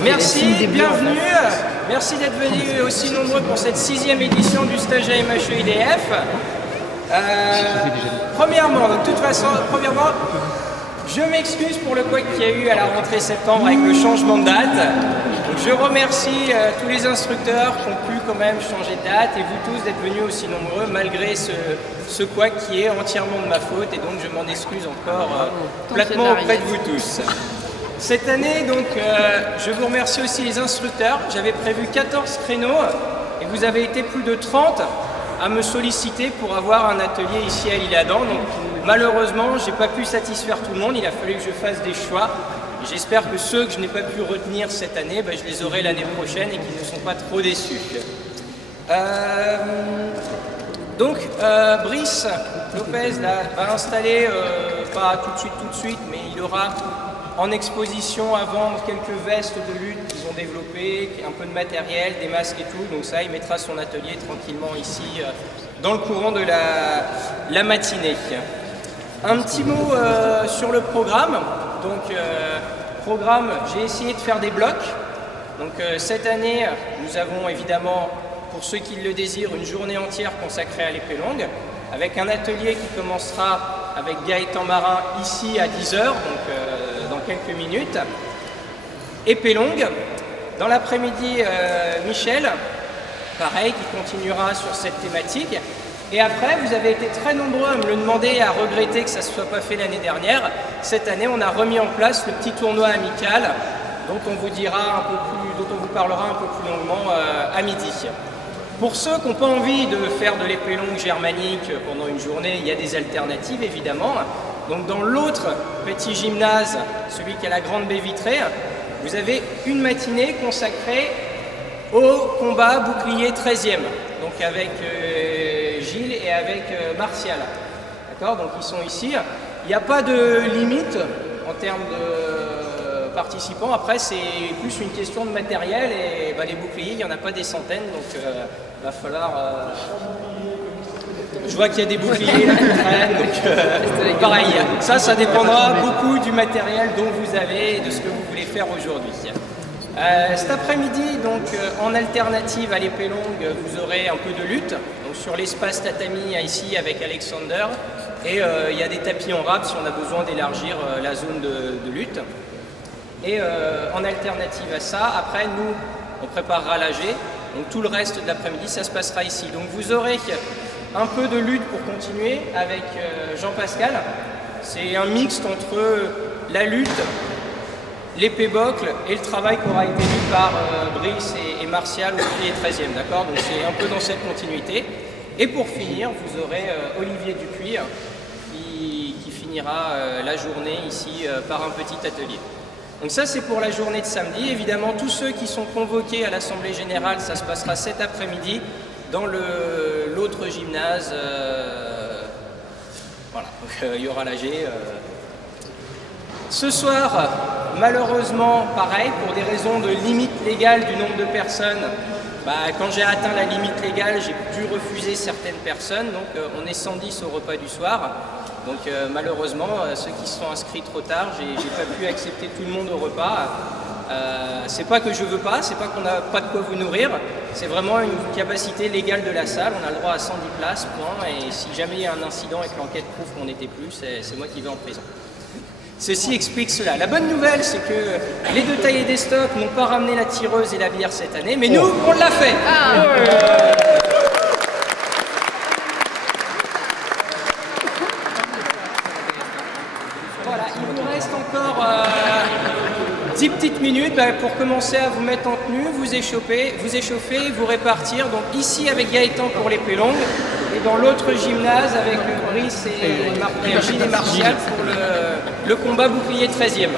Merci, bienvenue. Merci d'être venus aussi nombreux pour cette 6e édition du stage AMHE-IDF. Premièrement, je m'excuse pour le couac qu'il y a eu à la rentrée septembre avec le changement de date. Donc, je remercie tous les instructeurs qui ont pu quand même changer de date et vous tous d'être venus aussi nombreux malgré ce couac qui est entièrement de ma faute, et donc je m'en excuse encore platement auprès de vous tous. Cette année, donc, je vous remercie aussi les instructeurs. J'avais prévu 14 créneaux et vous avez été plus de 30 à me solliciter pour avoir un atelier ici à l'Isle-Adam. Donc, malheureusement, je n'ai pas pu satisfaire tout le monde. Il a fallu que je fasse des choix. J'espère que ceux que je n'ai pas pu retenir cette année, je les aurai l'année prochaine et qu'ils ne sont pas trop déçus. Brice Lopez là, va installer, pas tout de suite, mais il aura en exposition à vendre quelques vestes de lutte qu'ils ont développées, un peu de matériel, des masques et tout. Donc ça, il mettra son atelier tranquillement ici dans le courant de la matinée. Un petit mot sur le programme. Donc, j'ai essayé de faire des blocs. Donc cette année, nous avons évidemment, pour ceux qui le désirent, une journée entière consacrée à l'épée longue, avec un atelier qui commencera avec Gaëtan Marin ici à 10 h, donc dans quelques minutes. Épée longue. Dans l'après-midi, Michel, pareil, qui continuera sur cette thématique. Et après, vous avez été très nombreux à me le demander et à regretter que ça ne se soit pas fait l'année dernière. Cette année, on a remis en place le petit tournoi amical dont on vous parlera un peu plus longuement à midi. Pour ceux qui n'ont pas envie de faire de l'épée longue germanique pendant une journée, il y a des alternatives évidemment. Donc dans l'autre petit gymnase, celui qui a la grande baie vitrée, vous avez une matinée consacrée au combat bouclier 13e, donc avec Gilles et avec Martial. D'accord, donc ils sont ici. Il n'y a pas de limite en termes de participants. Après, c'est plus une question de matériel et les boucliers, il n'y en a pas des centaines, donc va falloir. Je vois qu'il y a des boucliers là qui traînent, donc pareil. Ça dépendra beaucoup du matériel dont vous avez et de ce que vous voulez faire aujourd'hui. Cet après-midi, donc en alternative à l'épée longue, vous aurez un peu de lutte. Donc sur l'espace tatami ici avec Alexander, et il y a des tapis en rab si on a besoin d'élargir la zone de lutte. Et en alternative à ça, après nous, on préparera l'AG. Donc tout le reste de l'après-midi, ça se passera ici. Donc vous aurez un peu de lutte pour continuer avec Jean-Pascal. C'est un mixte entre la lutte, l'épée bocle et le travail qui aura été lu par Brice et Martial au bouclier 13e. D'accord, donc c'est un peu dans cette continuité. Et pour finir, vous aurez Olivier Dupuis qui finira la journée ici par un petit atelier. Donc ça, c'est pour la journée de samedi. Évidemment, tous ceux qui sont convoqués à l'Assemblée Générale, ça se passera cet après-midi dans l'autre gymnase. Voilà, donc il y aura l'AG. Ce soir, malheureusement, pareil, pour des raisons de limite légale du nombre de personnes, quand j'ai atteint la limite légale, j'ai dû refuser certaines personnes. Donc on est 110 au repas du soir. Donc malheureusement, ceux qui se sont inscrits trop tard, j'ai pas pu accepter tout le monde au repas. C'est pas que je veux pas, c'est pas qu'on n'a pas de quoi vous nourrir, c'est vraiment une capacité légale de la salle, on a le droit à 110 places, point, et si jamais il y a un incident et que l'enquête prouve qu'on n'était plus, c'est moi qui vais en prison. Ceci explique cela. La bonne nouvelle, c'est que les deux taillés des stocks n'ont pas ramené la tireuse et la bière cette année, mais nous, on l'a fait. Voilà, il vous reste encore 10 petites minutes pour commencer à vous mettre en tenue, vous échauffer, vous répartir. Donc ici avec Gaëtan pour l'épée longue et dans l'autre gymnase avec Brice et Gilles et Martial pour le combat bouclier 13e.